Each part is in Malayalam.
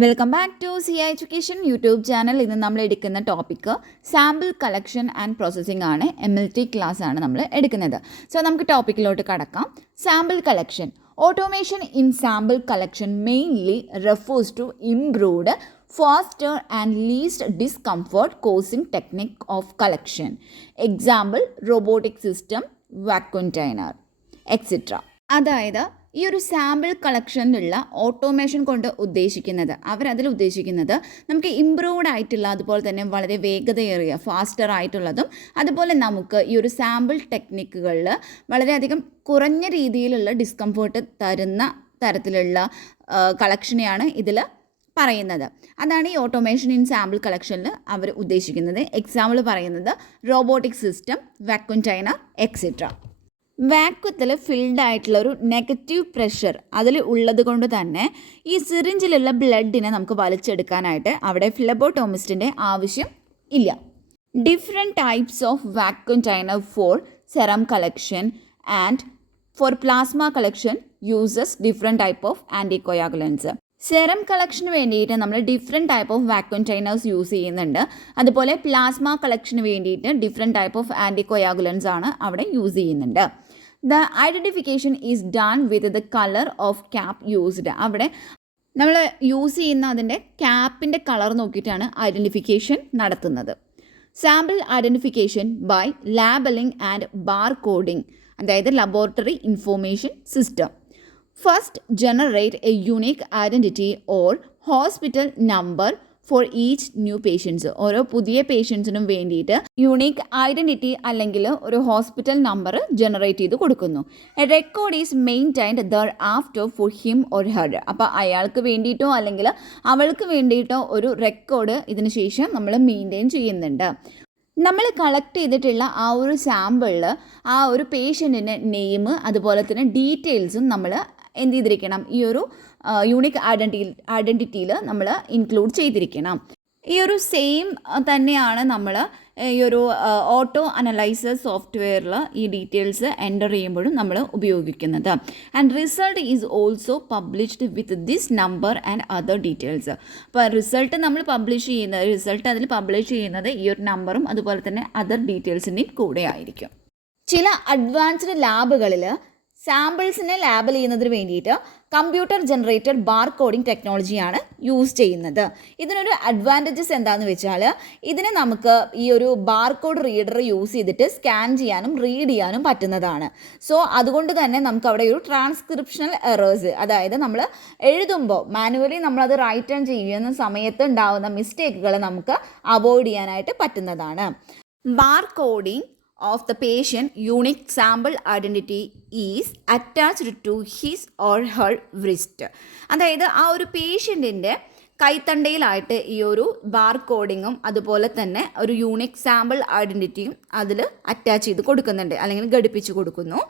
Welcome back to C education YouTube channel ഇന്ന് നമ്മൾ എടുക്കുന്ന topic sample collection and processing ആണ്. എം എൽ ടി ക്ലാസ് ആണ് നമ്മൾ എടുക്കുന്നത്. സോ നമുക്ക് ടോപ്പിക്കിലോട്ട് കടക്കാം. Sample collection automation in sample collection mainly refers to improved faster and least discomfort causing technique of collection example robotic system vacutainer etcetera അതായത് ഈ ഒരു സാമ്പിൾ കളക്ഷനിലുള്ള ഓട്ടോമേഷൻ കൊണ്ട് ഉദ്ദേശിക്കുന്നത് അവരതിൽ ഉദ്ദേശിക്കുന്നത് നമുക്ക് ഇമ്പ്രൂവ്ഡ് ആയിട്ടുള്ള അതുപോലെ തന്നെ വളരെ വേഗതയേറിയ ഫാസ്റ്റർ ആയിട്ടുള്ളതും അതുപോലെ നമുക്ക് ഈ ഒരു സാമ്പിൾ ടെക്നിക്കുകളിൽ വളരെയധികം കുറഞ്ഞ രീതിയിലുള്ള ഡിസ്കംഫേർട്ട് തരുന്ന തരത്തിലുള്ള കളക്ഷനെയാണ് ഇതിൽ പറയുന്നത്. അതാണ് ഈ ഓട്ടോമേഷൻ ഇൻ സാമ്പിൾ കളക്ഷനിൽ അവർ ഉദ്ദേശിക്കുന്നത്. എക്സാമ്പിൾ പറയുന്നത് റോബോട്ടിക് സിസ്റ്റം വാക്വം ടൈനർ എക്സെട്ര വാക്വത്തിൽ ഫിൽഡ് ആയിട്ടുള്ള ഒരു നെഗറ്റീവ് പ്രഷർ അതിൽ ഉള്ളത് കൊണ്ട് തന്നെ ഈ സിറിഞ്ചിലുള്ള ബ്ലഡിനെ നമുക്ക് വലിച്ചെടുക്കാനായിട്ട് അവിടെ ഫ്ലബോട്ടോമിസ്റ്റിന്റെ ആവശ്യം ഇല്ല. Different types of vacutainer for serum collection and for plasma collection uses different type of anticoagulants serum കളക്ഷന് വേണ്ടിയിട്ട് നമ്മൾ different type of vacutainers use ചെയ്യുന്നുണ്ട്. അതുപോലെ പ്ലാസ്മ കളക്ഷന് വേണ്ടിയിട്ട് ഡിഫറെന്റ് ടൈപ്പ് ഓഫ് ആന്റിക്കോയാഗുലൻസ് ആണ് അവിടെ യൂസ് ചെയ്യുന്നുണ്ട്. The identification is done with the colour of cap used അവിടെ നമ്മൾ യൂസ് ചെയ്യുന്ന അതിന്റെ ക്യാപ്പിന്റെ കളർ നോക്കിയിട്ടാണ് ഐഡന്റിഫിക്കേഷൻ നടത്തുന്നത്. Sample identification by labelling and bar coding അതായത് laboratory information system first generate a unique identity or hospital number for each new patients ഓരോ പുതിയ പേഷ്യൻസിനും വേണ്ടിയിട്ട് യുണീക്ക് ഐഡന്റിറ്റി അല്ലെങ്കിൽ ഒരു ഹോസ്പിറ്റൽ നമ്പർ ജനറേറ്റ് ചെയ്ത് കൊടുക്കുന്നു. Record is maintained thereafter for him or her അപ്പോൾ അയാൾക്ക് വേണ്ടിയിട്ടോ അല്ലെങ്കിൽ അവൾക്ക് വേണ്ടിയിട്ടോ ഒരു റെക്കോർഡ് ഇതിന് ശേഷം നമ്മൾ മെയിന്റെയിൻ ചെയ്യുന്നുണ്ട്. നമ്മൾ കളക്ട് ചെയ്തിട്ടുള്ള ആ ഒരു സാമ്പിളിൽ ആ ഒരു പേഷ്യന്റിന്റെ നെയിം അതുപോലെ തന്നെ ഡീറ്റെയിൽസും നമ്മൾ എന്ത് ചെയ്തിരിക്കണം? ഈ ഒരു യൂണിക് ഐഡന്റി ഐഡന്റിറ്റിയിൽ നമ്മൾ ഇൻക്ലൂഡ് ചെയ്തിരിക്കണം. ഈ ഒരു സെയിം തന്നെയാണ് നമ്മൾ ഈ ഒരു ഓട്ടോ അനലൈസർ സോഫ്റ്റ്വെയറിൽ ഈ ഡീറ്റെയിൽസ് എന്റർ ചെയ്യുമ്പോഴും നമ്മൾ ഉപയോഗിക്കുന്നത്. And result is also published with this number and other details അപ്പോൾ റിസൾട്ട് നമ്മൾ പബ്ലിഷ് ചെയ്യുന്നത് റിസൾട്ട് അതിൽ പബ്ലിഷ് ചെയ്യുന്നത് ഈ ഒരു നമ്പറും അതുപോലെ തന്നെ അതർ ഡീറ്റെയിൽസിന്റെയും കൂടെ ആയിരിക്കും. ചില അഡ്വാൻസ്ഡ് ലാബുകളിൽ സാമ്പിൾസിനെ ലാബ് ചെയ്യുന്നതിന് വേണ്ടിയിട്ട് കമ്പ്യൂട്ടർ ജനറേറ്റഡ് ബാർ കോഡിംഗ് ടെക്നോളജിയാണ് യൂസ് ചെയ്യുന്നത്. ഇതിനൊരു അഡ്വാന്റേജസ് എന്താണെന്ന് വെച്ചാൽ ഇതിനെ നമുക്ക് ഈ ഒരു ബാർ കോഡ് റീഡർ യൂസ് ചെയ്തിട്ട് സ്കാൻ ചെയ്യാനും റീഡ് ചെയ്യാനും പറ്റുന്നതാണ്. സോ അതുകൊണ്ട് തന്നെ നമുക്ക് അവിടെ ഒരു ട്രാൻസ്ക്രിപ്ഷണൽ എറേഴ്സ് അതായത് നമ്മൾ എഴുതുമ്പോൾ മാനുവലി നമ്മളത് റൈറ്റ് ആൻഡ് ചെയ്യുന്ന സമയത്ത് ഉണ്ടാകുന്ന മിസ്റ്റേക്കുകൾ നമുക്ക് അവോയ്ഡ് ചെയ്യാനായിട്ട് പറ്റുന്നതാണ്. Bar coding of the patient unique sample identity is attached to his or her wrist അതായത് ആ ഒരു പേഷ്യന്റിന്റെ കൈത്തണ്ടയിലായിട്ട് ഈ ഒരു ബാർ കോഡിങ്ങും അതുപോലെ തന്നെ ഒരു യൂണിക് സാമ്പിൾ ഐഡന്റിറ്റിയും അതിൽ അറ്റാച്ച് ചെയ്ത് കൊടുക്കുന്നുണ്ട് അല്ലെങ്കിൽ ഘടിപ്പിച്ച് കൊടുക്കുന്നു.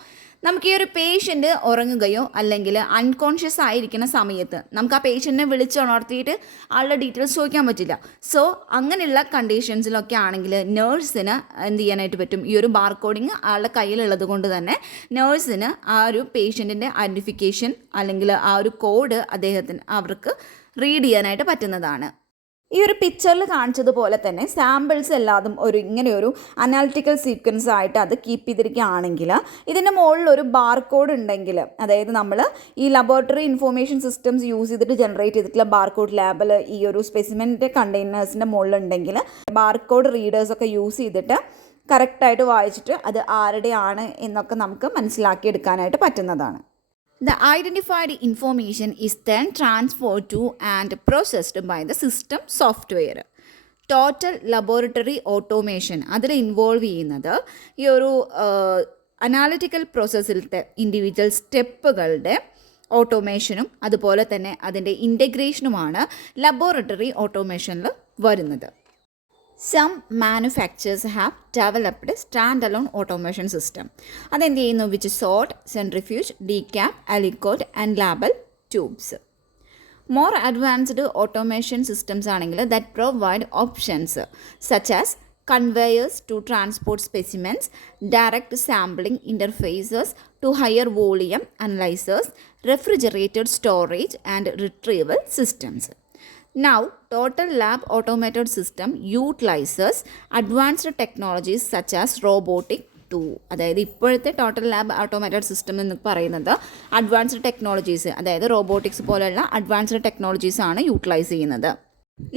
നമുക്ക് ഈ ഒരു പേഷ്യന്റ് ഉറങ്ങുകയോ അല്ലെങ്കിൽ അൺകോൺഷ്യസ് ആയിരിക്കുന്ന സമയത്ത് നമുക്ക് ആ പേഷ്യന്റിനെ വിളിച്ചുണർത്തിയിട്ട് ആളുടെ ഡീറ്റെയിൽസ് ചോദിക്കാൻ പറ്റില്ല. സോ അങ്ങനെയുള്ള കണ്ടീഷൻസിലൊക്കെ ആണെങ്കിൽ നേഴ്സിന് എന്ത് ചെയ്യാനായിട്ട് പറ്റും? ഈ ഒരു ബാർ കോഡിങ് ആളുടെ കയ്യിലുള്ളത് കൊണ്ട് തന്നെ നേഴ്സിന് ആ ഒരു പേഷ്യന്റിന്റെ ഐഡന്റിഫിക്കേഷൻ അല്ലെങ്കിൽ ആ ഒരു കോഡ് അദ്ദേഹത്തിന് അവർക്ക് റീഡ് ചെയ്യാനായിട്ട് പറ്റുന്നതാണ്. ഈ ഒരു പിക്ചറിൽ കാണിച്ചതുപോലെ തന്നെ സാമ്പിൾസ് എല്ലാതും ഒരു ഇങ്ങനെ ഒരു അനാലിറ്റിക്കൽ സീക്വൻസ് ആയിട്ട് അത് കീപ്പ് ചെയ്തിരിക്കുകയാണെങ്കിൽ ഇതിന്റെ മുകളിൽ ഒരു ബാർ കോഡ് ഉണ്ടെങ്കിൽ അതായത് നമ്മൾ ഈ ലബോറട്ടറി ഇൻഫോർമേഷൻ സിസ്റ്റംസ് യൂസ് ചെയ്തിട്ട് ജനറേറ്റ് ചെയ്തിട്ടുള്ള ബാർ കോഡ് ലാബിൽ ഈ ഒരു സ്പെസിമെന്റെ കണ്ടെയ്നേഴ്സിന്റെ മുകളിലുണ്ടെങ്കിൽ ബാർ കോഡ് റീഡേഴ്സൊക്കെ യൂസ് ചെയ്തിട്ട് കറക്റ്റായിട്ട് വായിച്ചിട്ട് അത് ആരുടെയാണ് എന്നൊക്കെ നമുക്ക് മനസ്സിലാക്കിയെടുക്കാനായിട്ട് പറ്റുന്നതാണ്. The identified information is then transferred to and processed by the system software. Total laboratory automation അതിൽ ഇൻവോൾവ് ചെയ്യുന്നത് ഈ ഒരു അനാലിറ്റിക്കൽ പ്രോസസ്സിലത്തെ ഇൻഡിവിജ്വൽ സ്റ്റെപ്പുകളുടെ ഓട്ടോമേഷനും അതുപോലെ തന്നെ അതിന്റെ ഇന്റഗ്രേഷനുമാണ് ലബോറട്ടറി ഓട്ടോമേഷനിൽ വരുന്നത് some manufacturers have developed stand alone automation system അതെന്ത് ചെയ്യുന്നു? Which sort centrifuge decap aliquot and label tubes more advanced automation systems ആണെങ്കിൽ that provide options such as conveyors to transport specimens direct sampling interfaces to higher volume analysers refrigerated storage and retrieval systems. Now, Total Lab Automated System utilizes advanced technologies such as robotic to അതായത് ഇപ്പോഴത്തെ ടോട്ടൽ ലാബ് ഓട്ടോമേറ്റഡ് സിസ്റ്റം എന്ന് പറയുന്നത് അഡ്വാൻസ്ഡ് ടെക്നോളജീസ് അതായത് റോബോട്ടിക്സ് പോലെയുള്ള അഡ്വാൻസ്ഡ് ടെക്നോളജീസ് ആണ് യൂട്ടിലൈസ് ചെയ്യുന്നത്.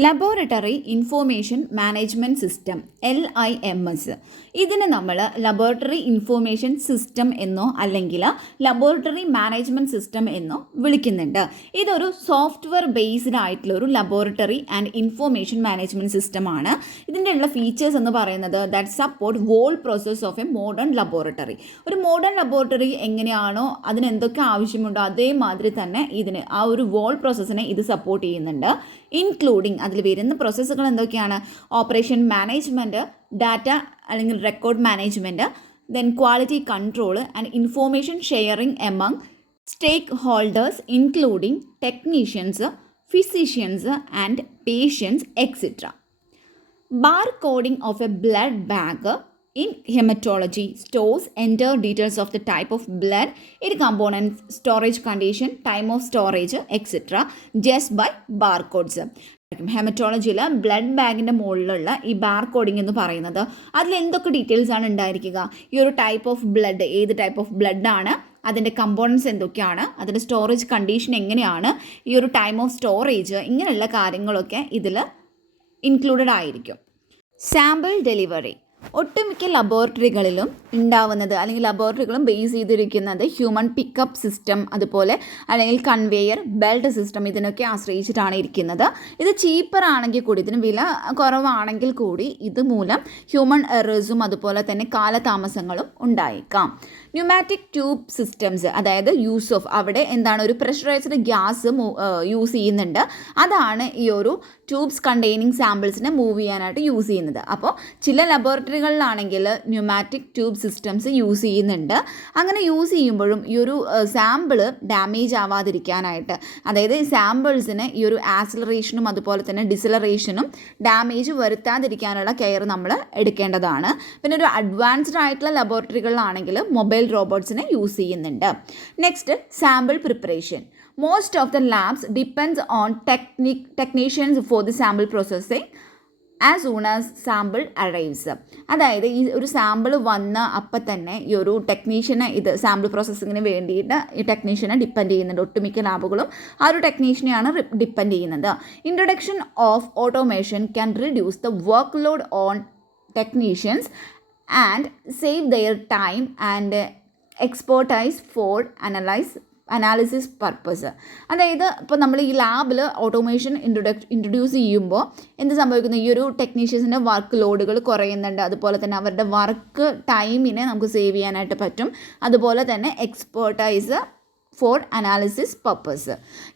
Laboratory information management system L I M S ഇതിന് നമ്മൾ ലബോറട്ടറി ഇൻഫോർമേഷൻ സിസ്റ്റം എന്നോ അല്ലെങ്കിൽ ലബോറട്ടറി മാനേജ്മെന്റ് സിസ്റ്റം എന്നോ വിളിക്കുന്നുണ്ട്. ഇതൊരു സോഫ്റ്റ്വെയർ ബേസ്ഡ് ആയിട്ടുള്ള ഒരു ലബോറട്ടറി ആൻഡ് ഇൻഫോർമേഷൻ മാനേജ്മെന്റ് സിസ്റ്റമാണ് ഇതിന്റെ ഉള്ള ഫീച്ചേഴ്സ് എന്ന് പറയുന്നത് that support whole process of a modern laboratory ഒരു മോഡേൺ ലബോറട്ടറി എങ്ങനെയാണോ അതിന് എന്തൊക്കെ ആവശ്യമുണ്ടോ അതേമാതിരി തന്നെ ഇതിന് ആ ഒരു വോൾ പ്രോസസ്സിനെ ഇത് സപ്പോർട്ട് ചെയ്യുന്നുണ്ട്. ഇൻക്ലൂഡിങ് അതിൽ വരുന്ന പ്രോസസ്സുകൾ എന്തൊക്കെയാണ്? ഓപ്പറേഷൻ മാനേജ്മെന്റ് ഡാറ്റ അല്ലെങ്കിൽ record management then quality control and information sharing among stakeholders including technicians physicians and patients etcetera bar coding of a blood bag in haematology stores enter details of the type of blood it components storage condition time of storage etcetera just by bar codes ഹെമറ്റോളജിയിൽ blood ബാഗിന്റെ മുകളിലുള്ള ഈ ബാർ കോഡിംഗ് എന്ന് പറയുന്നത് അതിൽ എന്തൊക്കെ ഡീറ്റെയിൽസ് ആണ് ഉണ്ടായിരിക്കുക? ഈ ഒരു ടൈപ്പ് ഓഫ് ബ്ലഡ് ഏത് ടൈപ്പ് ഓഫ് ബ്ലഡ് ആണ്? അതിന്റെ കമ്പോണൻസ് എന്തൊക്കെയാണ്? അതിന്റെ സ്റ്റോറേജ് കണ്ടീഷൻ എങ്ങനെയാണ്? ഈ ഒരു ടൈം ഓഫ് സ്റ്റോറേജ് ഇങ്ങനെയുള്ള കാര്യങ്ങളൊക്കെ ഇതിൽ ഇൻക്ലൂഡഡ് ആയിരിക്കും. Sample delivery. ഒട്ടുമിക്ക ലബോറട്ടറികളിലും ഉണ്ടാവുന്നത് അല്ലെങ്കിൽ ലബോറട്ടറികളും ബേസ് ചെയ്തിരിക്കുന്നത് ഹ്യൂമൻ പിക്കപ്പ് സിസ്റ്റം അതുപോലെ അല്ലെങ്കിൽ കൺവെയർ ബെൽറ്റ് സിസ്റ്റം ഇതിനൊക്കെ ആശ്രയിച്ചിട്ടാണ് ഇരിക്കുന്നത്. ഇത് ചീപ്പർ ആണെങ്കിൽ കൂടി ഇതിന് വില കുറവാണെങ്കിൽ കൂടി ഇതുമൂലം ഹ്യൂമൻ എറേഴ്സും അതുപോലെ തന്നെ കാലതാമസങ്ങളും ഉണ്ടായേക്കാം. ന്യൂമാറ്റിക് ട്യൂബ് സിസ്റ്റംസ് അതായത് യൂസ് ഓഫ് അവിടെ എന്താണ് ഒരു പ്രഷറൈസ്ഡ് ഗ്യാസ് യൂസ് ചെയ്യുന്നുണ്ട്. അതാണ് ഈ ഒരു ട്യൂബ്സ് കണ്ടെയ്നിങ് സാമ്പിൾസിനെ മൂവ് ചെയ്യാനായിട്ട് യൂസ് ചെയ്യുന്നത്. അപ്പോൾ ചില ലബോറട്ടറികളിലാണെങ്കിൽ ന്യൂമാറ്റിക് ട്യൂബ് സിസ്റ്റംസ് യൂസ് ചെയ്യുന്നുണ്ട്. അങ്ങനെ യൂസ് ചെയ്യുമ്പോഴും ഈ ഒരു സാമ്പിൾ ഡാമേജ് ആവാതിരിക്കാനായിട്ട് അതായത് സാമ്പിൾസിന് ഈ ഒരു ആക്സിലറേഷനും അതുപോലെ തന്നെ ഡിസലറേഷനും ഡാമേജ് വരുത്താതിരിക്കാനുള്ള കെയർ നമ്മൾ എടുക്കേണ്ടതാണ്. പിന്നെ ഒരു അഡ്വാൻസ്ഡ് ആയിട്ടുള്ള ലബോറട്ടറികളിലാണെങ്കിൽ മൊബൈൽ റോബോട്ട്സിനെ യൂസ് ചെയ്യുന്നുണ്ട്. Next sample preparation most of the labs depends on technique technicians for the sample processing as soon as sample arrives അതായത് ഈ ഒരു സാമ്പിൾ വന്ന അപ്പം തന്നെ ഈ ഒരു ടെക്നീഷ്യനെ ഇത് സാമ്പിൾ പ്രോസസ്സിങ്ങിന് വേണ്ടിയിട്ട് ഈ ടെക്നീഷ്യനെ ഡിപ്പെൻഡ് ചെയ്യുന്നുണ്ട്. ഒട്ടുമിക്ക ലാബുകളും ആ ഒരു ടെക്നീഷ്യനെയാണ് ഡിപ്പെൻഡ് ചെയ്യുന്നത്. Introduction of automation can reduce the workload on technicians and save their time and expertise for analyse analysis purpose അതായത് ഇപ്പോൾ നമ്മൾ ഈ ലാബിൽ ഓട്ടോമേഷൻ ഇൻട്രൊഡക് ഇൻട്രൊഡ്യൂസ് ചെയ്യുമ്പോൾ എന്ത് സംഭവിക്കുന്നു? ഈ ഒരു ടെക്നീഷ്യൻസിന്റെ വർക്ക് ലോഡുകൾ കുറയുന്നുണ്ട്. അതുപോലെ തന്നെ അവരുടെ വർക്ക് ടൈമിനെ നമുക്ക് സേവ് ചെയ്യാനായിട്ട് പറ്റും. അതുപോലെ തന്നെ expertise for analysis purpose.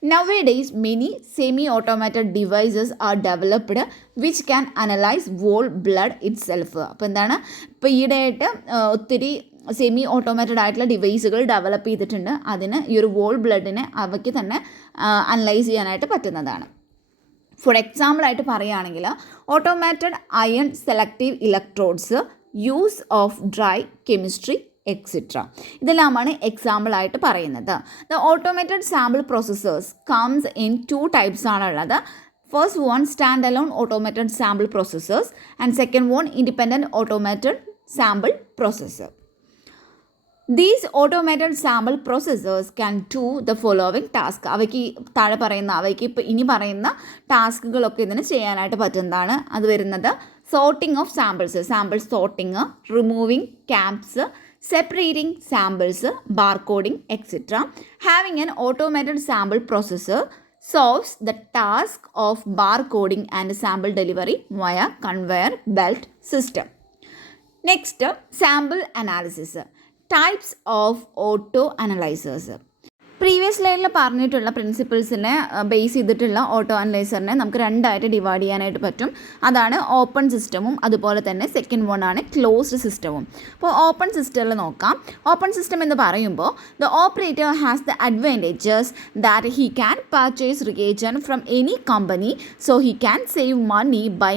Nowadays, many semi-automated devices are developed which can analyze whole blood itself. അപ്പോൾ എന്താണ് ഇപ്പോൾ ഈയിടെയായിട്ട് ഒത്തിരി സെമി ഓട്ടോമാറ്റഡ് ആയിട്ടുള്ള ഡിവൈസുകൾ ഡെവലപ്പ് ചെയ്തിട്ടുണ്ട് അതിന് ഈ ഒരു വോൾ ബ്ലഡിനെ അവയ്ക്ക് തന്നെ അനലൈസ് ചെയ്യാനായിട്ട് പറ്റുന്നതാണ് ഫോർ എക്സാമ്പിൾ ആയിട്ട് പറയുകയാണെങ്കിൽ automated ion selective electrodes use of dry chemistry etcetera ഇതെല്ലാമാണ് എക്സാമ്പിൾ ആയിട്ട് പറയുന്നത്. The automated sample processors comes in two types ആണുള്ളത്. First one stand alone automated sample processors and second one independent automated sample processor these automated sample processors can do the following task അവയ്ക്ക് താഴെ പറയുന്ന അവയ്ക്ക് ഇപ്പോൾ ഇനി പറയുന്ന ടാസ്കുകളൊക്കെ ഇതിന് ചെയ്യാനായിട്ട് പറ്റുന്നതാണ്. അത് വരുന്നത് sorting of samples sample sorting removing caps separating samples, barcoding, etc. Having an automated sample processor solves the task of barcoding and sample delivery via conveyor belt system. Next, sample analysis. Types of auto analyzers. Previous ലൈനിൽ പറഞ്ഞിട്ടുള്ള പ്രിൻസിപ്പിൾസിനെ ബേസ് ചെയ്തിട്ടുള്ള ഓട്ടോ അനലൈസറിനെ നമുക്ക് രണ്ടായിട്ട് ഡിവൈഡ് ചെയ്യാനായിട്ട് പറ്റും. അതാണ് ഓപ്പൺ സിസ്റ്റമും അതുപോലെ തന്നെ സെക്കൻഡ് വൺ ആണ് ക്ലോസ്ഡ് സിസ്റ്റവും അപ്പോൾ ഓപ്പൺ സിസ്റ്റമിൽ നോക്കാം. ഓപ്പൺ സിസ്റ്റം എന്ന് പറയുമ്പോൾ the operator has the advantages that he can purchase reagent from any company so he can save money by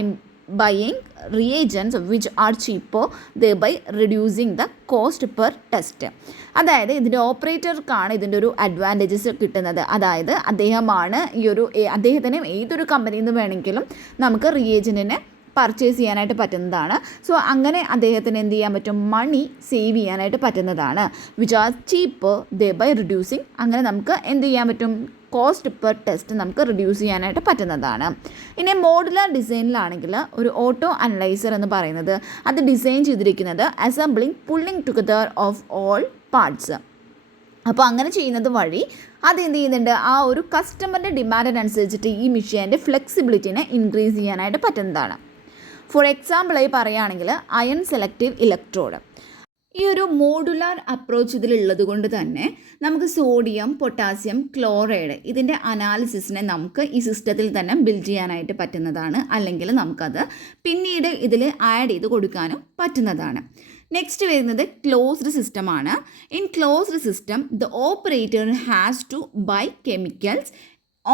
buying reagents which are cheaper the by reducing the cost per test അതായത് ഇതിന്റെ ഓപ്പറേറ്റർക്കാണ് ഇതിന്റെ ഒരു അഡ്വാന്റേജസ് കിട്ടുന്നത്. അതായത് അദ്ദേഹമാണ് ഈ ഒരു അദ്ദേഹത്തിന് ഏതൊരു കമ്പനിയിൽ നിന്ന് വേണമെങ്കിലും നമുക്ക് റിയേജന്റിനെ പർച്ചേസ് ചെയ്യാനായിട്ട് പറ്റുന്നതാണ്. സോ അങ്ങനെ അദ്ദേഹത്തിന് എന്ത് ചെയ്യാൻ പറ്റും? മണി സേവ് ചെയ്യാനായിട്ട് പറ്റുന്നതാണ്. Which are cheap they by reducing അങ്ങനെ നമുക്ക് എന്ത് ചെയ്യാൻ പറ്റും? കോസ്റ്റ് പെർ ടെസ്റ്റ് നമുക്ക് റിഡ്യൂസ് ചെയ്യാനായിട്ട് പറ്റുന്നതാണ്. ഇനി മോഡുലാർ ഡിസൈനിലാണെങ്കിൽ ഒരു ഓട്ടോ അനലൈസർ എന്ന് പറയുന്നത് അത് ഡിസൈൻ ചെയ്തിരിക്കുന്നത് assembling pulling together of all parts അപ്പോൾ അങ്ങനെ ചെയ്യുന്നത് വഴി അത് എന്ത് ചെയ്യുന്നുണ്ട് ആ ഒരു കസ്റ്റമറിന്റെ ഡിമാൻഡിനനുസരിച്ചിട്ട് ഈ മെഷീന്റെ ഫ്ലെക്സിബിലിറ്റിനെ ഇൻക്രീസ് ചെയ്യാനായിട്ട് പറ്റുന്നതാണ്. ഫോർ എക്സാമ്പിളായി പറയുകയാണെങ്കിൽ അയൺ സെലക്റ്റീവ് ഇലക്ട്രോഡ് ഈ ഒരു മോഡുലാർ അപ്രോച്ച് ഇതിലുള്ളത് കൊണ്ട് തന്നെ നമുക്ക് സോഡിയം പൊട്ടാസ്യം ക്ലോറൈഡ് ഇതിന്റെ അനാലിസിസിനെ നമുക്ക് ഈ സിസ്റ്റത്തിൽ തന്നെ ബിൽഡ് ചെയ്യാനായിട്ട് പറ്റുന്നതാണ്. അല്ലെങ്കിൽ നമുക്കത് പിന്നീട് ഇതിൽ ആഡ് ചെയ്ത് കൊടുക്കാനും പറ്റുന്നതാണ്. നെക്സ്റ്റ് വരുന്നത് ക്ലോസ്ഡ് സിസ്റ്റമാണ് in closed system the operator has to buy chemicals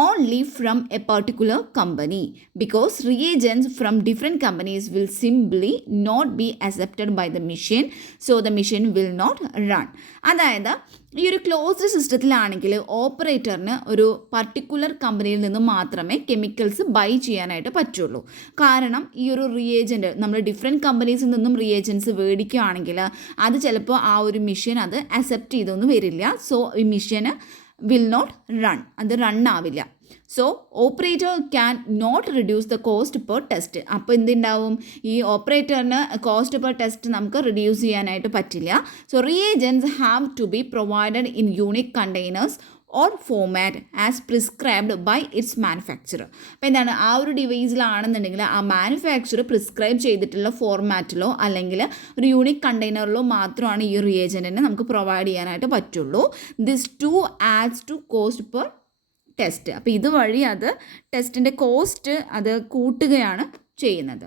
only from a particular company because reagents from different companies will simply not be accepted by the machine so the machine will not run. അതായത് ഈ ഒരു ക്ലോസ്ഡ് സിസ്റ്റത്തിലാണെങ്കിൽ ഓപ്പറേറ്ററിന് ഒരു പർട്ടിക്കുലർ കമ്പനിയിൽ നിന്ന് മാത്രമേ കെമിക്കൽസ് ബൈ ചെയ്യാനായിട്ട് പറ്റുള്ളൂ. കാരണം ഈ ഒരു റിയേജന്റ് നമ്മൾ ഡിഫറെന്റ് കമ്പനീസിൽ നിന്നും റിയേജൻസ് മേടിക്കുകയാണെങ്കിൽ അത് ചിലപ്പോൾ ആ ഒരു മിഷൻ അത് അക്സെപ്റ്റ് ചെയ്തൊന്നും വരില്ല. സോ ഈ മിഷന് വിൽ നോട്ട് റൺ അത് റൺ ആവില്ല. So operator cannot reduce the cost per test അപ്പോൾ എന്തുണ്ടാവും? ഈ ഓപ്പറേറ്ററിന് കോസ്റ്റ് പെർ ടെസ്റ്റ് നമുക്ക് റിഡ്യൂസ് ചെയ്യാനായിട്ട് പറ്റില്ല. So reagents have to be provided in unique containers or format as prescribed by its manufacture അപ്പോൾ എന്താണ്? ആ ഒരു ഡിവൈസിലാണെന്നുണ്ടെങ്കിൽ ആ മാനുഫാക്ചർ പ്രിസ്ക്രൈബ് ചെയ്തിട്ടുള്ള ഫോർമാറ്റിലോ അല്ലെങ്കിൽ ഒരു യൂണിക് കണ്ടെയ്നറിലോ മാത്രമാണ് ഈ റിയേജന്റിനെ നമുക്ക് പ്രൊവൈഡ് ചെയ്യാനായിട്ട് പറ്റുള്ളൂ. This too adds to cost per test അപ്പോൾ ഇതുവഴി അത് ടെസ്റ്റിന്റെ കോസ്റ്റ് അത് കൂട്ടുകയാണ് ചെയ്യുന്നത്.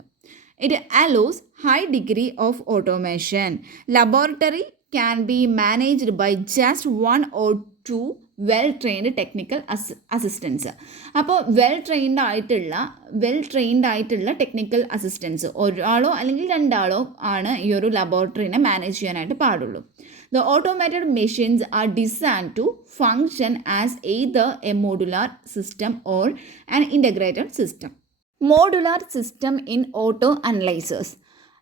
It allows high degree of automation laboratory can be managed by just one or two well trained technical as assistance അപ്പോൾ വെൽ ട്രെയിൻഡ് ആയിട്ടുള്ള വെൽ ട്രെയിൻഡ് ആയിട്ടുള്ള ടെക്നിക്കൽ അസിസ്റ്റൻസ് ഒരാളോ അല്ലെങ്കിൽ രണ്ടാളോ ആണ് ഈ ഒരു ലബോറട്ടറിനെ മാനേജ് ചെയ്യാനായിട്ട് പാടുള്ളൂ. The automated machines are designed to function as either a modular system or an integrated system modular system in auto analysers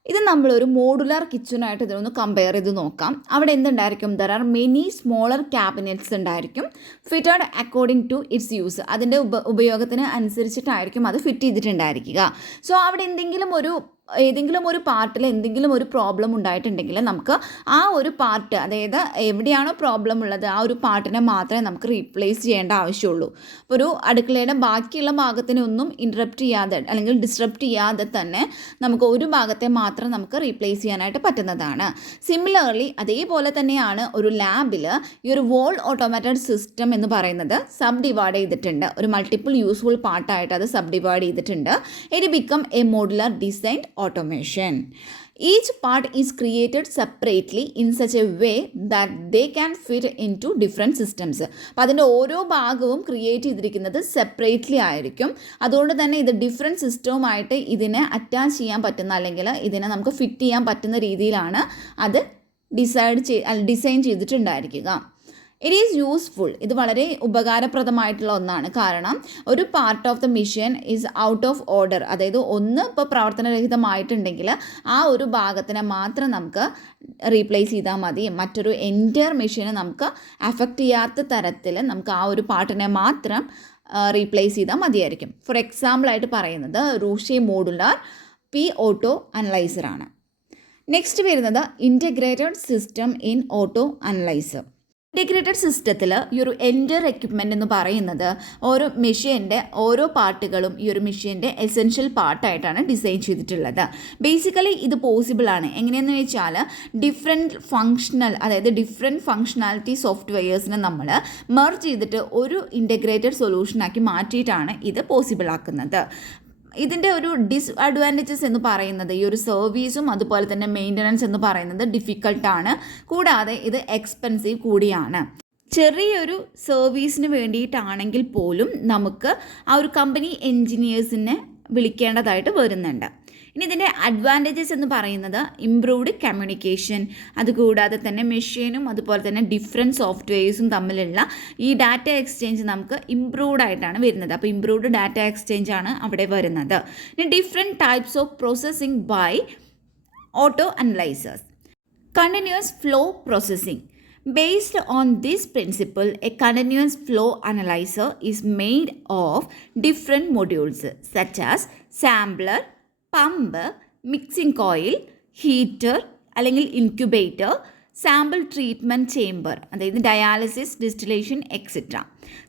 ഇത് നമ്മളൊരു മോഡുലാർ കിച്ചണായിട്ട് ഇതിനൊന്ന് കമ്പയർ ചെയ്ത് നോക്കാം. അവിടെ എന്തുണ്ടായിരിക്കും? There are many smaller cabinets ഉണ്ടായിരിക്കും. Fitted according to its use അതിന്റെ ഉപ ഉപയോഗത്തിന് അനുസരിച്ചിട്ടായിരിക്കും അത് ഫിറ്റ് ചെയ്തിട്ടുണ്ടായിരിക്കുക. സോ അവിടെ എന്തെങ്കിലും ഒരു ഏതെങ്കിലും ഒരു പാർട്ടിൽ എന്തെങ്കിലും ഒരു പ്രോബ്ലം ഉണ്ടായിട്ടുണ്ടെങ്കിൽ നമുക്ക് ആ ഒരു പാർട്ട് അതായത് എവിടെയാണോ പ്രോബ്ലം ഉള്ളത് ആ ഒരു പാർട്ടിനെ മാത്രമേ നമുക്ക് റീപ്ലേസ് ചെയ്യേണ്ട ആവശ്യമുള്ളൂ. അപ്പോൾ ഒരു അടുക്കളയുടെ ബാക്കിയുള്ള ഭാഗത്തിനെ ഒന്നും ഇന്ററപ്റ്റ് ചെയ്യാതെ അല്ലെങ്കിൽ ഡിസ്ട്രപ്റ്റ് ചെയ്യാതെ തന്നെ നമുക്ക് ഒരു ഭാഗത്തെ മാത്രം നമുക്ക് റീപ്ലേസ് ചെയ്യാനായിട്ട് പറ്റുന്നതാണ്. സിമിലർലി അതേപോലെ തന്നെയാണ് ഒരു ലാബിൽ ഈ ഒരു വോൾ ഓട്ടോമാറ്റഡ് സിസ്റ്റം എന്ന് പറയുന്നത് സബ് ഡിവൈഡ് ചെയ്തിട്ടുണ്ട്. ഒരു മൾട്ടിപ്പിൾ യൂസ്ഫുൾ പാർട്ടായിട്ട് അത് സബ് ഡിവൈഡ് ചെയ്തിട്ടുണ്ട്. It become a modular designed automation. Each part is created separately in such a way that they can fit into different systems. അപ്പോൾ അതിന്റെ ഓരോ ഭാഗവും ക്രിയേറ്റ് ചെയ്തിരിക്കുന്നത് സെപ്പറേറ്റ്ലി ആയിരിക്കും അതുകൊണ്ട് തന്നെ ഇത് ഡിഫറെന്റ് സിസ്റ്റവുമായിട്ട് ഇതിനെ അറ്റാച്ച് ചെയ്യാൻ പറ്റുന്ന അല്ലെങ്കിൽ ഇതിനെ നമുക്ക് ഫിറ്റ് ചെയ്യാൻ പറ്റുന്ന രീതിയിലാണ് അത് ഡിസൈഡ് ചെയ് ഡിസൈൻ ചെയ്തിട്ടുണ്ടായിരിക്കുക ഇറ്റ് ഈസ് യൂസ്ഫുൾ ഇത് വളരെ ഉപകാരപ്രദമായിട്ടുള്ള ഒന്നാണ്. കാരണം ഒരു part of the machine is out of order അതായത് ഒന്ന് ഇപ്പോൾ പ്രവർത്തനരഹിതമായിട്ടുണ്ടെങ്കിൽ ആ ഒരു ഭാഗത്തിനെ മാത്രം നമുക്ക് റീപ്ലേസ് ചെയ്താൽ മതി. മറ്റൊരു എന്റയർ മെഷീനെ നമുക്ക് അഫക്റ്റ് ചെയ്യാത്ത തരത്തിൽ നമുക്ക് ആ ഒരു പാർട്ടിനെ മാത്രം റീപ്ലേസ് ചെയ്താൽ മതിയായിരിക്കും. ഫോർ എക്സാമ്പിളായിട്ട് പറയുന്നത് റൂഷി മോഡുലാർ പി ഓട്ടോ അനലൈസറാണ് നെക്സ്റ്റ് വരുന്നത് integrated system in auto analyser integrated സിസ്റ്റത്തിൽ ഈ ഒരു എന്റർ എക്യുപ്മെന്റ് എന്ന് പറയുന്നത് ഓരോ മെഷീന്റെ ഓരോ പാർട്ടുകളും ഈ ഒരു മെഷീന്റെ എസെൻഷ്യൽ പാർട്ടായിട്ടാണ് ഡിസൈൻ ചെയ്തിട്ടുള്ളത്. ബേസിക്കലി ഇത് പോസിബിൾ ആണ്. എങ്ങനെയെന്ന് വെച്ചാൽ ഡിഫറെന്റ് ഫങ്ഷണൽ അതായത് ഡിഫറെന്റ് ഫങ്ഷണാലിറ്റി സോഫ്റ്റ്വെയേഴ്സിനെ നമ്മൾ മെർജ് ചെയ്തിട്ട് ഒരു ഇന്റഗ്രേറ്റഡ് സൊല്യൂഷനാക്കി മാറ്റിയിട്ടാണ് ഇത് പോസിബിൾ ആക്കുന്നത്. ഇതിന്റെ ഒരു ഡിസ് ഡിസ്അഡ്വാന്റേജസ് എന്ന് പറയുന്നത് ഈ ഒരു സർവീസും അതുപോലെ തന്നെ മെയിന്റനൻസ് എന്ന് പറയുന്നത് ഡിഫിക്കൾട്ടാണ് കൂടാതെ ഇത് എക്സ്പെൻസീവ് കൂടിയാണ്. ചെറിയൊരു സർവീസിന് വേണ്ടിയിട്ടാണെങ്കിൽ പോലും നമുക്ക് ആ ഒരു കമ്പനി എൻജിനീയേഴ്സിനെ വിളിക്കേണ്ടതായിട്ട് വരുന്നുണ്ട്. ഇനി ഇതിന്റെ അഡ്വാന്റേജസ് എന്ന് പറയുന്നത് ഇംപ്രൂവ്ഡ് കമ്മ്യൂണിക്കേഷൻ അതുകൂടാതെ തന്നെ മെഷീനും അതുപോലെ തന്നെ ഡിഫറെന്റ് സോഫ്റ്റ്വെയർസും തമ്മിലുള്ള ഈ ഡാറ്റ എക്സ്ചേഞ്ച് നമുക്ക് ഇംപ്രൂവ്ഡ് ആയിട്ടാണ് വരുന്നത്. അപ്പോൾ ഇംപ്രൂവ്ഡ് ഡാറ്റ എക്സ്ചേഞ്ച് ആണ് അവിടെ വരുന്നത്. ഇനി different types of processing by auto analysers continuous flow processing based on this principle a continuous flow analyser is made of different modules such as sampler, pump, mixing coil heater അല്ലെങ്കിൽ ഇൻക്യുബേറ്റർ സാമ്പിൾ ട്രീറ്റ്മെന്റ് ചേംബർ അതായത് dialysis distillation etcetera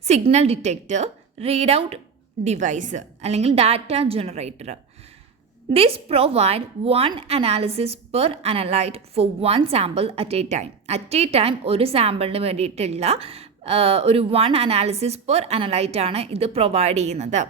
signal detector read out device അല്ലെങ്കിൽ data generator. This provide one analysis per analyte for one sample at a time at a time ഒരു സാമ്പിളിന് വേണ്ടിയിട്ടുള്ള ഒരു വൺ അനാലിസിസ് പെർ അനലൈറ്റ് ആണ് ഇത് പ്രൊവൈഡ് ചെയ്യുന്നത്.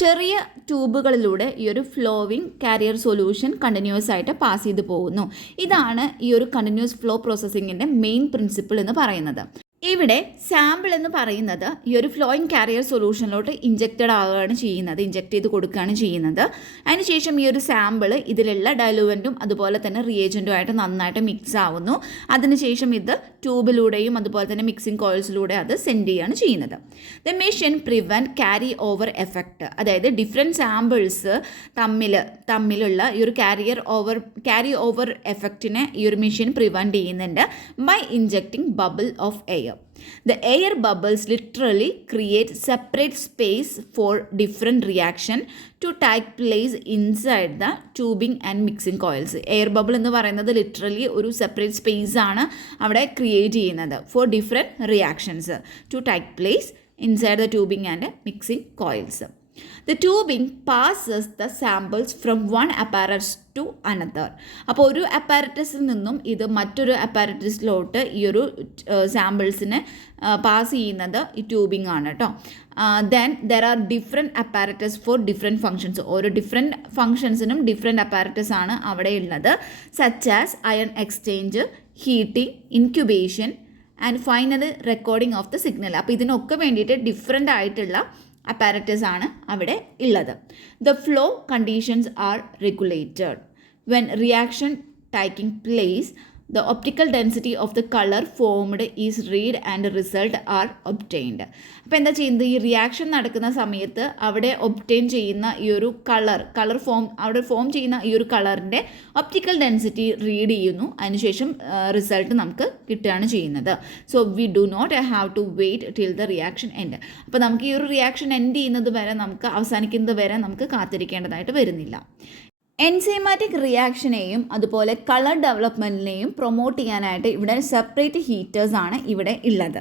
ചെറിയ ട്യൂബുകളിലൂടെ ഈ ഒരു ഫ്ലോവിങ് കാരിയർ സൊല്യൂഷൻ കണ്ടിന്യൂസ് ആയിട്ട് പാസ് ചെയ്തു പോകുന്നു. ഇതാണ് ഈ ഒരു കണ്ടിന്യൂസ് ഫ്ലോ പ്രോസസ്സിങ്ങിന്റെ മെയിൻ പ്രിൻസിപ്പിൾ എന്ന് പറയുന്നത്. ഇവിടെ സാമ്പിൾ എന്ന് പറയുന്നത് ഈ ഒരു ഫ്ലോയിങ് കാരിയർ സൊല്യൂഷനിലോട്ട് ഇഞ്ചക്റ്റഡ് ആവുകയാണ് ചെയ്യുന്നത് ഇഞ്ചക്ട് ചെയ്ത് കൊടുക്കുകയാണ് ചെയ്യുന്നത്. അതിനുശേഷം ഈ ഒരു സാമ്പിൾ ഇതിലുള്ള ഡയലുവന്റും അതുപോലെ തന്നെ റിയേജന്റുമായിട്ട് നന്നായിട്ട് മിക്സ് ആവുന്നു. അതിനുശേഷം ഇത് ട്യൂബിലൂടെയും അതുപോലെ തന്നെ മിക്സിംഗ് കോയിൽസിലൂടെ അത് സെൻഡ് ചെയ്യുകയാണ് ചെയ്യുന്നത്. The machine prevent carry over effect അതായത് ഡിഫറെന്റ് സാമ്പിൾസ് തമ്മിൽ തമ്മിലുള്ള ഈ ഒരു കാരിയർ ഓവർ ക്യാരി ഓവർ എഫക്റ്റിനെ ഈ ഒരു മെഷീൻ പ്രിവെന്റ് ചെയ്യുന്നുണ്ട് by injecting bubble of air The air bubbles literally create separate space for different reaction to take place inside the tubing and mixing coils. Air bubble എന്ന് പറയുന്നത് ലിറ്ററലി ഒരു സെപ്പറേറ്റ് സ്പേസ് ആണ് അവിടെ ക്രിയേറ്റ് ചെയ്യുന്നത് for different reactions to take place inside the tubing and mixing coils the tubing passes the samples from one apparatus to another അപ്പോൾ ഒരു അപ്പാരറ്റസിൽ നിന്നും ഇത് മറ്റൊരു അപ്പാരറ്റസിലോട്ട് ഈ ഒരു സാമ്പിൾസിനെ പാസ് ചെയ്യുന്നത് ഈ ട്യൂബിംഗ് ആണ് കേട്ടോ then there are different apparatus for different functions ഓരോ ഡിഫറെന്റ് ഫങ്ഷൻസിനും ഡിഫറെന്റ് അപ്പാരറ്റസ് ആണ് അവിടെ ഉള്ളത്. Such as ion exchange heating incubation and final recording of the signal അപ്പോൾ ഇതിനൊക്കെ വേണ്ടിയിട്ട് ഡിഫറെന്റ് ആയിട്ടുള്ള അപ്പാരറ്റസ് ആണ് അവിടെ ഉള്ളത്. The flow conditions are regulated when reaction taking place the optical density of the colour formed is read and result are obtained അപ്പോൾ എന്താ ചെയ്യുന്നത്? ഈ റിയാക്ഷൻ നടക്കുന്ന സമയത്ത് അവിടെ ഒബ്റ്റെയിൻ ചെയ്യുന്ന ഈ ഒരു കളർ കളർ ഫോം അവിടെ ഫോം ചെയ്യുന്ന ഈ ഒരു കളറിന്റെ ഒപ്റ്റിക്കൽ ഡെൻസിറ്റി റീഡ് ചെയ്യുന്നു. അതിനുശേഷം റിസൾട്ട് നമുക്ക് കിട്ടുകയാണ് ചെയ്യുന്നത്. So we do not have to wait till the reaction end അപ്പോൾ നമുക്ക് ഈ ഒരു റിയാക്ഷൻ എൻഡ് ചെയ്യുന്നത് വരെ നമുക്ക് അവസാനിക്കുന്നത് വരെ നമുക്ക് കാത്തിരിക്കേണ്ടതായിട്ട് വരുന്നില്ല. എൻസൈമാറ്റിക് റിയാക്ഷനെയും അതുപോലെ കളർ ഡെവലപ്മെന്റിനെയും പ്രൊമോട്ട് ചെയ്യാനായിട്ട് ഇവിടെ സെപ്പറേറ്റ് ഹീറ്റേഴ്സ് ആണ് ഇവിടെ ഉള്ളത്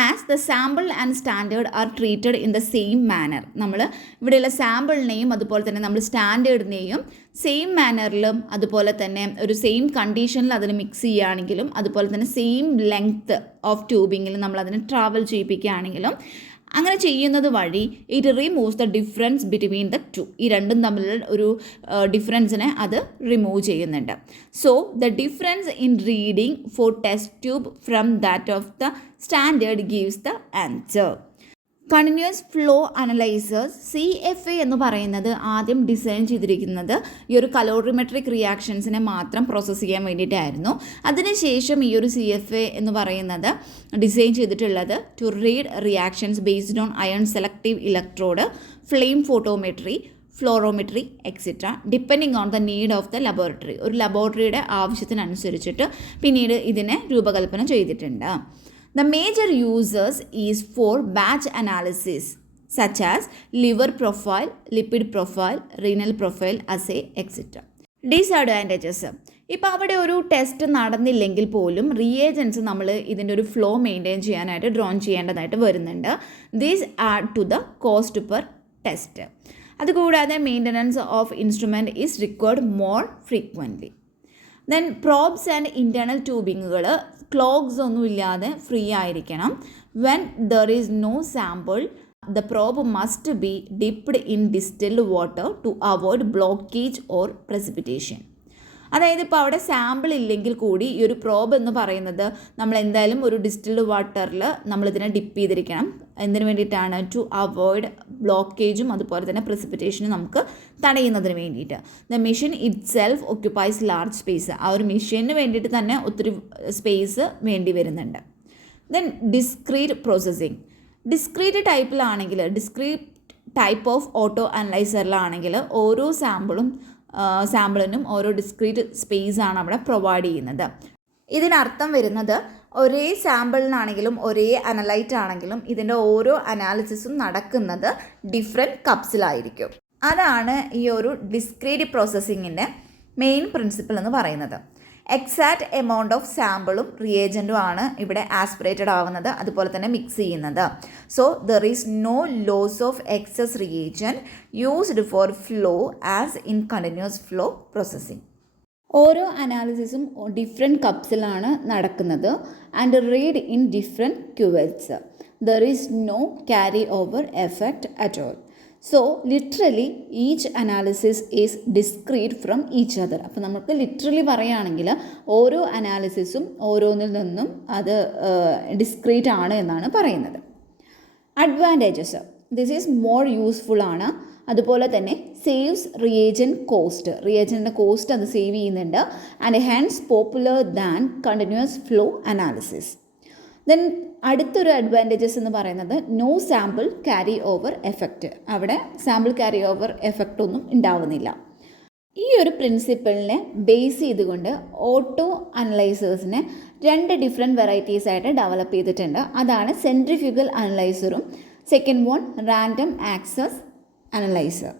as the sample and standard are treated in the same manner നമ്മൾ ഇവിടെയുള്ള സാമ്പിളിനെയും അതുപോലെ തന്നെ നമ്മൾ സ്റ്റാൻഡേർഡിനെയും സെയിം മാനറിലും അതുപോലെ തന്നെ ഒരു സെയിം കണ്ടീഷനിൽ അതിന് മിക്സ് ചെയ്യുകയാണെങ്കിലും അതുപോലെ തന്നെ സെയിം ലെങ്ത്ത് ഓഫ് ട്യൂബിങ്ങിൽ നമ്മൾ അതിനെ ട്രാവൽ ചെയ്യിപ്പിക്കുകയാണെങ്കിലും അങ്ങനെ ചെയ്യുന്നത് വഴി it removes the difference between the two ഈ രണ്ടും തമ്മിലുള്ള ഒരു ഡിഫറൻസിനെ അത് റിമൂവ് ചെയ്യുന്നുണ്ട്. So the difference in reading for test tube from that of the standard gives the answer continuous flow analysers C F A എന്ന് പറയുന്നത് ആദ്യം ഡിസൈൻ ചെയ്തിരിക്കുന്നത് ഈ ഒരു കലോറിമെട്രിക് റിയാക്ഷൻസിനെ മാത്രം പ്രോസസ്സ് ചെയ്യാൻ വേണ്ടിയിട്ടായിരുന്നു. അതിനുശേഷം ഈ ഒരു സി എഫ് എ എന്ന് പറയുന്നത് ഡിസൈൻ ചെയ്തിട്ടുള്ളത് to read reactions based on ion selective electrode flame photometry fluorometry etcetera depending on the need of the laboratory ഒരു ലബോറട്ടറിയുടെ ആവശ്യത്തിനനുസരിച്ചിട്ട് പിന്നീട് ഇതിനെ രൂപകൽപ്പന ചെയ്തിട്ടുണ്ട്. The major uses is for batch analysis such as liver profile, lipid profile, renal profile, assay, etc. Disadvantages ഇപ്പോൾ അവിടെ ഒരു ടെസ്റ്റ് നടന്നില്ലെങ്കിൽ പോലും റിയേജൻസ് നമ്മൾ ഇതിന്റെ ഒരു ഫ്ലോ മെയിന്റെയിൻ ചെയ്യാനായിട്ട് ഡ്രോൺ ചെയ്യേണ്ടതായിട്ട് വരുന്നുണ്ട്. These add to the cost per test അതുകൂടാതെ maintenance of instrument is required more frequently then probes and internal ട്യൂബിങ്ങുകൾ clogs ഒന്നും ഇല്ലാതെ ഫ്രീ ആയിരിക്കണം. When there is no sample the probe must be dipped in distilled water to avoid blockage or precipitation അതായത് ഇപ്പോൾ അവിടെ സാമ്പിൾ ഇല്ലെങ്കിൽ കൂടി ഈ ഒരു പ്രോബ് എന്ന് പറയുന്നത് നമ്മൾ എന്തായാലും ഒരു ഡിസ്റ്റിൽഡ് വാട്ടറിൽ നമ്മളിതിനെ ഡിപ്പ് ചെയ്തിരിക്കണം. എന്തിനു വേണ്ടിയിട്ടാണ്? ടു അവോയ്ഡ് ബ്ലോക്കേജും അതുപോലെ തന്നെ പ്രിസിപ്പിറ്റേഷനും നമുക്ക് തടയുന്നതിന് വേണ്ടിയിട്ട്. The machine itself occupies large space ആ ഒരു മെഷീന് വേണ്ടിയിട്ട് തന്നെ ഒത്തിരി സ്പേസ് വേണ്ടി വരുന്നുണ്ട്. ദെൻ ഡിസ്ക്രീറ്റ് പ്രോസസ്സിങ് ഡിസ്ക്രീറ്റ് ടൈപ്പിലാണെങ്കിൽ ഡിസ്ക്രീറ്റ് ടൈപ്പ് ഓഫ് ഓട്ടോ അനലൈസറിലാണെങ്കിൽ ഓരോ സാമ്പിളും സാമ്പിളിനും ഓരോ ഡിസ്ക്രീറ്റ് സ്പേസ് ആണ് അവിടെ പ്രൊവൈഡ് ചെയ്യുന്നത്. ഇതിനർത്ഥം വരുന്നത് ഒരേ സാമ്പിളിനാണെങ്കിലും ഒരേ അനലൈറ്റ് ആണെങ്കിലും ഇതിന്റെ ഓരോ അനാലിസിസും നടക്കുന്നത് ഡിഫറെന്റ് കപ്സിലായിരിക്കും അതാണ് ഈ ഒരു ഡിസ്ക്രീറ്റ് പ്രോസസ്സിങ്ങിന്റെ മെയിൻ പ്രിൻസിപ്പിൾ എന്ന് പറയുന്നത്. എക്സാക്റ്റ് എമൗണ്ട് ഓഫ് സാമ്പിളും റിയേജന്റും ആണ് ഇവിടെ ആസ്പിറേറ്റഡ് ആവുന്നത്. അതുപോലെ തന്നെ മിക്സ് ചെയ്യുന്നത്. So there is no loss of excess reagent used for flow as in continuous flow processing ഓരോ അനാലിസിസും ഡിഫറെന്റ് കപ്സിലാണ് നടക്കുന്നത്. And read in different cuvettes there is no carry over effect at all so literally each analysis is discrete from each other അപ്പോൾ നമുക്ക് ലിറ്ററലി പറയുകയാണെങ്കിൽ ഓരോ അനാലിസിസും ഓരോന്നിൽ നിന്നും അത് ഡിസ്ക്രീറ്റ് ആണ് എന്നാണ് പറയുന്നത്. Advantages this is more useful ആണ്. അതുപോലെ തന്നെ സേവ്സ് റിയേജൻ കോസ്റ്റ് റിയേജന്റെ കോസ്റ്റ് അത് സേവ് ചെയ്യുന്നുണ്ട്. And hence popular than continuous flow analysis then അടുത്തൊരു അഡ്വാന്റേജസ് എന്ന് പറയുന്നത് no sample carry over effect അവിടെ സാമ്പിൾ ക്യാരി ഓവർ എഫക്റ്റ് ഒന്നും ഉണ്ടാവുന്നില്ല. ഈ ഒരു പ്രിൻസിപ്പിളിനെ ബേസ് ചെയ്തുകൊണ്ട് ഓട്ടോ അനലൈസേഴ്സിനെ രണ്ട് ഡിഫറെന്റ് വെറൈറ്റീസ് ആയിട്ട് ഡെവലപ്പ് ചെയ്തിട്ടുണ്ട്. അതാണ് centrifugal അനലൈസറും second one random access analyser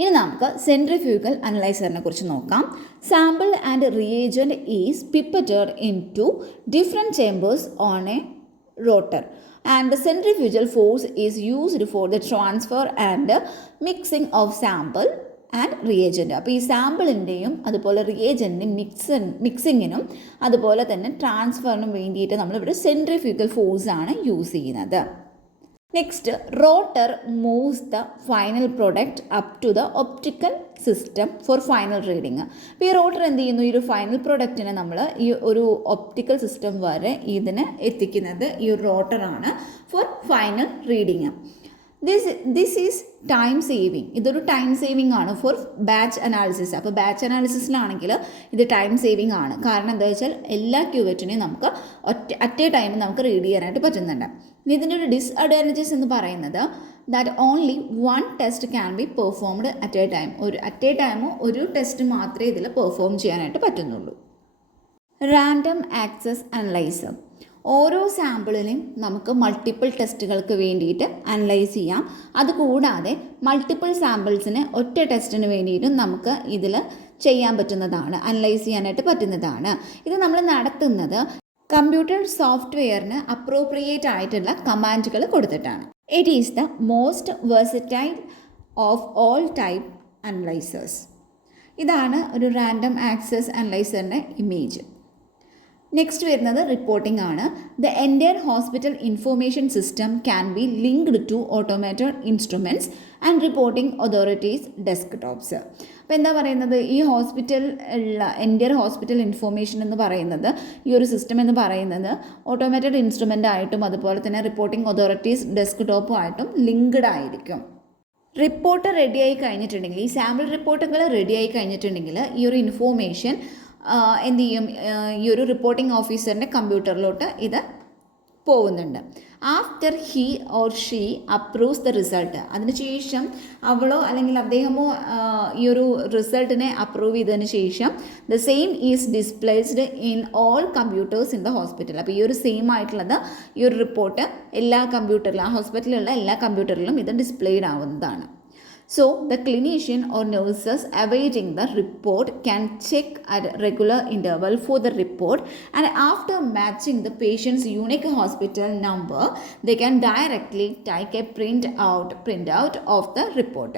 ഇനി നമുക്ക് സെൻട്രിഫ്യൂഗൽ അനലൈസറിനെ കുറിച്ച് നോക്കാം. Sample and reagent is pipetted into different chambers on a rotor and centrifugal force is used for the transfer and mixing of sample and reagent അപ്പോൾ ഈ സാമ്പിളിന്റെയും അതുപോലെ റിയേജന്റിന്റെയും മിക്സ് മിക്സിങ്ങിനും അതുപോലെ തന്നെ ട്രാൻസ്ഫറിനും വേണ്ടിയിട്ട് നമ്മളിവിടെ സെൻട്രിഫ്യൂഗൽ ഫോഴ്സ് ആണ് യൂസ് ചെയ്യുന്നത്. Next rotor moves the final product up to the optical system for final reading അപ്പോൾ ഈ റോട്ടർ എന്ത് ചെയ്യുന്നു? ഈ ഒരു ഫൈനൽ പ്രോഡക്റ്റിനെ നമ്മൾ ഈ ഒരു ഒപ്റ്റിക്കൽ സിസ്റ്റം വരെ ഇതിനെ എത്തിക്കുന്നത് ഈ ഒരു റോട്ടറാണ് for final reading this this is time saving ഇതൊരു ടൈം സേവിങ് ആണ് ഫോർ ബാച്ച് അനാലിസിസ് അപ്പോൾ ബാച്ച് അനാലിസിസിലാണെങ്കിൽ ഇത് ടൈം സേവിങ് ആണ്. കാരണം എന്താ വെച്ചാൽ എല്ലാ ക്യൂവറ്റിനെയും നമുക്ക് ഒറ്റ അറ്റ് എ ടൈം നമുക്ക് റീഡ് ചെയ്യാനായിട്ട് പറ്റുന്നുണ്ട്. ഇതിന്റെ ഒരു ഡിസ്അഡ്വാന്റേജസ് എന്ന് പറയുന്നത് that only one test can be performed at a time ഒരു അറ്റ് എ ടൈമോ ഒരു ടെസ്റ്റ് മാത്രമേ ഇതിൽ പെർഫോം ചെയ്യാനായിട്ട് പറ്റുന്നുള്ളൂ. റാൻഡം ആക്സസ് അനലൈസർ ഓരോ സാമ്പിളിനെയും നമുക്ക് മൾട്ടിപ്പിൾ ടെസ്റ്റുകൾക്ക് വേണ്ടിയിട്ട് അനലൈസ് ചെയ്യാം. അതുകൂടാതെ മൾട്ടിപ്പിൾ സാമ്പിൾസിന് ഒറ്റ ടെസ്റ്റിന് വേണ്ടിയിട്ടും നമുക്ക് ഇതിൽ ചെയ്യാൻ പറ്റുന്നതാണ് അനലൈസ് ചെയ്യാനായിട്ട് പറ്റുന്നതാണ്. ഇത് നമ്മൾ നടത്തുന്നത് കമ്പ്യൂട്ടർ സോഫ്റ്റ്വെയറിന് അപ്രോപ്രിയേറ്റ് ആയിട്ടുള്ള കമാൻഡുകൾ കൊടുത്തിട്ടാണ്. It is the most versatile of all type analysers ഇതാണ് ഒരു റാൻഡം ആക്സസ് അനലൈസറിന്റെ ഇമേജ് നെക്സ്റ്റ് വരുന്നത് റിപ്പോർട്ടിംഗ് ആണ്. The entire hospital information system can be linked to automated instruments and reporting authorities desktops അപ്പോൾ എന്താ പറയുന്നത്? ഈ ഹോസ്പിറ്റൽ ഉള്ള എന്റയർ ഹോസ്പിറ്റൽ ഇൻഫോർമേഷൻ എന്ന് പറയുന്നത് ഈ ഒരു സിസ്റ്റം എന്ന് പറയുന്നത് ഓട്ടോമാറ്റഡ് ഇൻസ്ട്രുമെന്റ് ആയിട്ടും അതുപോലെ തന്നെ റിപ്പോർട്ടിംഗ് അതോറിറ്റീസ് ഡെസ്ക് ടോപ്പും ആയിട്ടും ലിങ്ക്ഡ് ആയിരിക്കും. റിപ്പോർട്ട് റെഡിയായി കഴിഞ്ഞിട്ടുണ്ടെങ്കിൽ ഈ സാമ്പിൾ റിപ്പോർട്ടുകൾ റെഡിയായി കഴിഞ്ഞിട്ടുണ്ടെങ്കിൽ ഈ ഒരു ഇൻഫോർമേഷൻ എന്ത് ചെയ്യും? ഈ ഒരു റിപ്പോർട്ടിംഗ് ഓഫീസറിന്റെ കമ്പ്യൂട്ടറിലോട്ട് ഇത് പോകുന്നുണ്ട്. After he or she approves the result അതിനുശേഷം അവളോ അല്ലെങ്കിൽ അദ്ദേഹമോ ഈ ഒരു റിസൾട്ടിനെ അപ്രൂവ് ചെയ്തതിന് ശേഷം the same is displaced in all computers in the hospital അപ്പോൾ ഈ ഒരു സെയിം ആയിട്ടുള്ളത് ഈ ഒരു റിപ്പോർട്ട് എല്ലാ കമ്പ്യൂട്ടറിലും ആ ഹോസ്പിറ്റലിലുള്ള എല്ലാ കമ്പ്യൂട്ടറിലും ഇത് ഡിസ്പ്ലേഡ് ആവുന്നതാണ്. So, the clinician or nurses awaiting the report can check at regular interval for the report and after matching the patient's unique hospital number, they can directly take a print out print out of the report.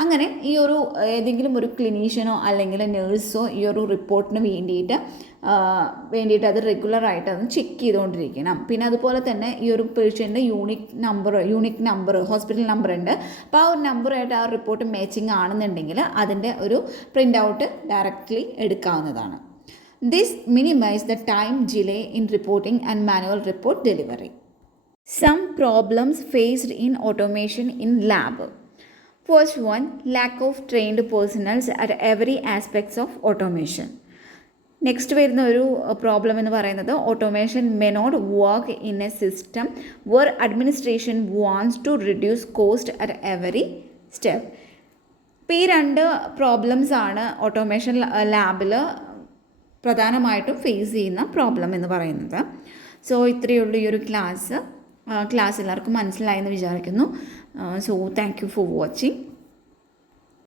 അങ്ങനെ ഈ ഒരു ഏതെങ്കിലും ഒരു ക്ലിനീഷ്യനോ അല്ലെങ്കിൽ നേഴ്സോ ഈ ഒരു റിപ്പോർട്ടിന് വേണ്ടിയിട്ട് വേണ്ടിയിട്ട് അത് റെഗുലറായിട്ട് അതൊന്ന് ചെക്ക് ചെയ്തുകൊണ്ടിരിക്കണം. പിന്നെ അതുപോലെ തന്നെ ഈ ഒരു പേഷ്യന്റെ unique number unique number hospital number ഉണ്ട്. അപ്പോൾ ആ ഒരു നമ്പറായിട്ട് ആ റിപ്പോർട്ട് മാച്ചിങ് ആണെന്നുണ്ടെങ്കിൽ അതിന്റെ ഒരു പ്രിന്റ് ഔട്ട് ഡയറക്റ്റ്ലി എടുക്കാവുന്നതാണ്. This minimise the time delay in reporting and manual report delivery some problems faced in automation in lab First one, lack of trained personnel at every aspects of automation. Next വരുന്ന ഒരു പ്രോബ്ലം എന്ന് പറയുന്നത് automation may not work in a system where administration wants to reduce cost at every step ഇപ്പോൾ ഈ രണ്ട് പ്രോബ്ലംസ് ആണ് ഓട്ടോമേഷൻ ലാബിൽ പ്രധാനമായിട്ടും ഫേസ് ചെയ്യുന്ന പ്രോബ്ലം എന്ന് പറയുന്നത്. സോ ഇത്രയേ ഉള്ളൂ ഈ ഒരു ക്ലാസ് ക്ലാസ് എല്ലാവർക്കും മനസ്സിലായെന്ന് വിചാരിക്കുന്നു. So thank you for watching